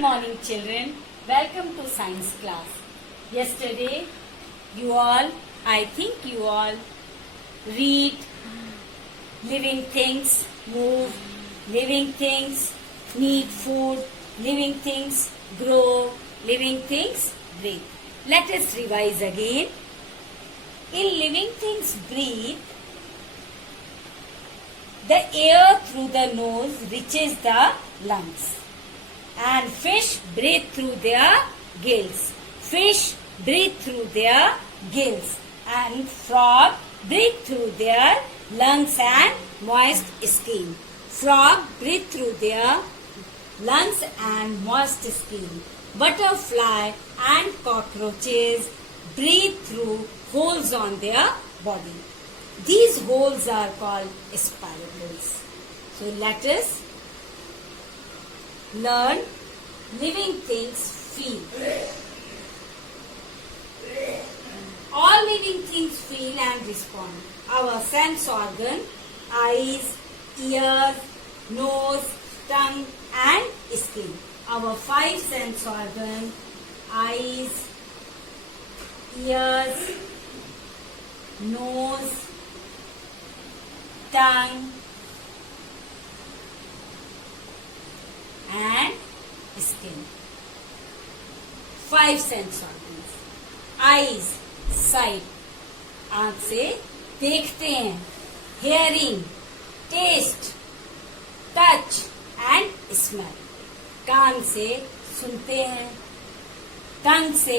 morning, children. Welcome to science class. Yesterday, I think you all read living things move, living things need food, living things grow, living things breathe. Let us revise again. In living things breathe, the air through the nose reaches the lungs. And fish breathe through their gills. Fish breathe through their gills. And frog breathe through their lungs and moist skin. Frog breathe through their lungs and moist skin. Butterfly and cockroaches breathe through holes on their body. These holes are called spiracles. So let us learn living things feel. All living things feel and respond. Our sense organ, eyes, ears, nose, tongue and skin. Our 5 sense organ, eyes, ears, nose, tongue and skin. 5 sense organs. Eyes, sight, आँख से देखते हैं. Hearing, taste, touch and smell. कान से सुनते हैं. टंग से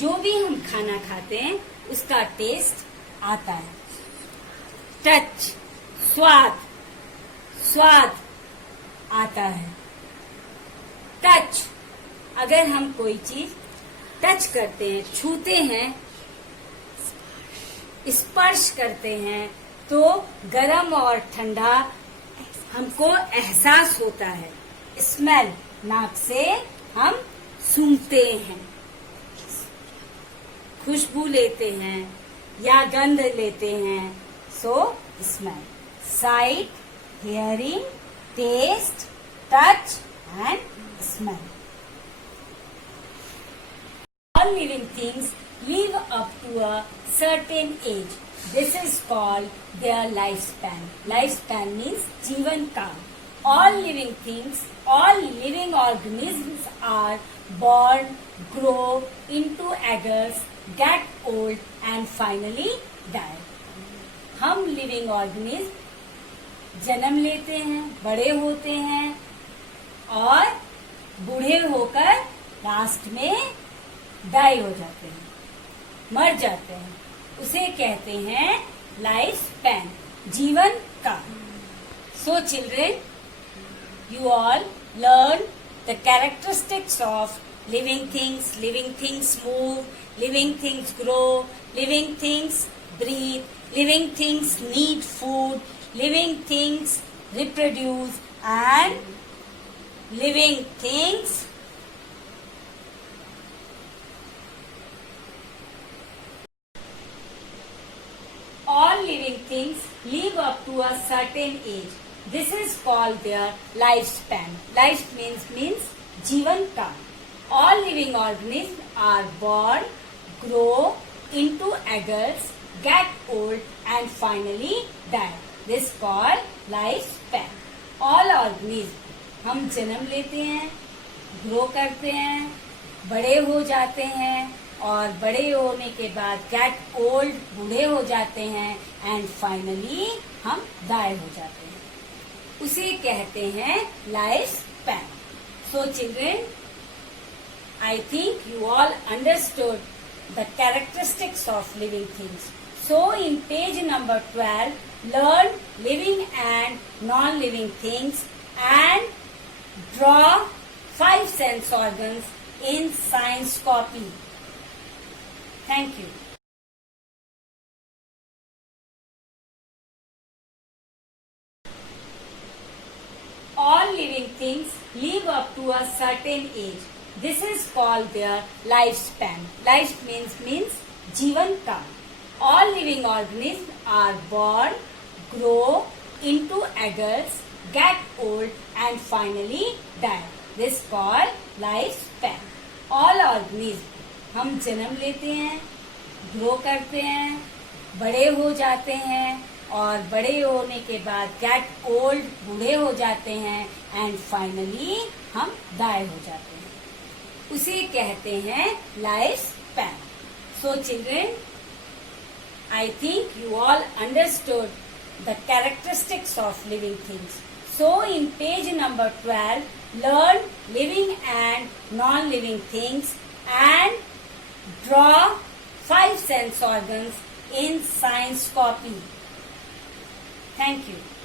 जो भी हम खाना खाते हैं उसका टेस्ट आता है. टच, स्वाद आता है. टच, अगर हम कोई चीज टच करते हैं, छूते हैं, स्पर्श करते हैं तो गरम और ठंडा हमको एहसास होता है. स्मेल, नाक से हम सूंघते हैं, खुशबू लेते हैं या गंध लेते हैं. So smell. Sight, hearing, taste, touch and smell. All living things live up to a certain age. This is called their lifespan. Lifespan means जीवन काल. All living things, all living organisms are born, grow into adults, get old and finally die. हम living organism जन्म लेते हैं, बड़े होते हैं और बूढ़े होकर लास्ट में डाई हो जाते हैं, मर जाते हैं. उसे कहते हैं लाइफ स्पैन, जीवन काल. सो children, you all learn the characteristics of living things. Living things move, living things grow, living things breathe, living things need food, living things reproduce and living things all living things live up to a certain age. This is called their lifespan. Life means जीवन काल. All living organisms are born, grow into adults, get old and finally die. This is called lifespan. All organisms, हम जन्म लेते हैं, grow करते हैं, बड़े हो जाते हैं और बड़े होने के बाद गेट ओल्ड, बूढ़े हो जाते हैं एंड फाइनली हम डाई हो जाते हैं. उसे कहते हैं life span. So children, I think you all understood the characteristics of living things. So in page number 12, learn living and non living things and draw 5 sense organs in science copy. Thank you. All living things live up to a certain age. This is called their lifespan. Life means जीवन काल. All living organisms are born, grow into adults, get old and finally die. This called life span. All organism, हम जन्म लेते हैं, grow करते हैं, बड़े हो जाते हैं और बड़े होने के बाद गेट ओल्ड, बूढ़े हो जाते हैं एंड फाइनली हम डाई हो जाते हैं. उसे कहते हैं life span. So children, I think you all understood the characteristics of living things. So in page number 12, learn living and non-living things and draw 5 sense organs in science copy. Thank you.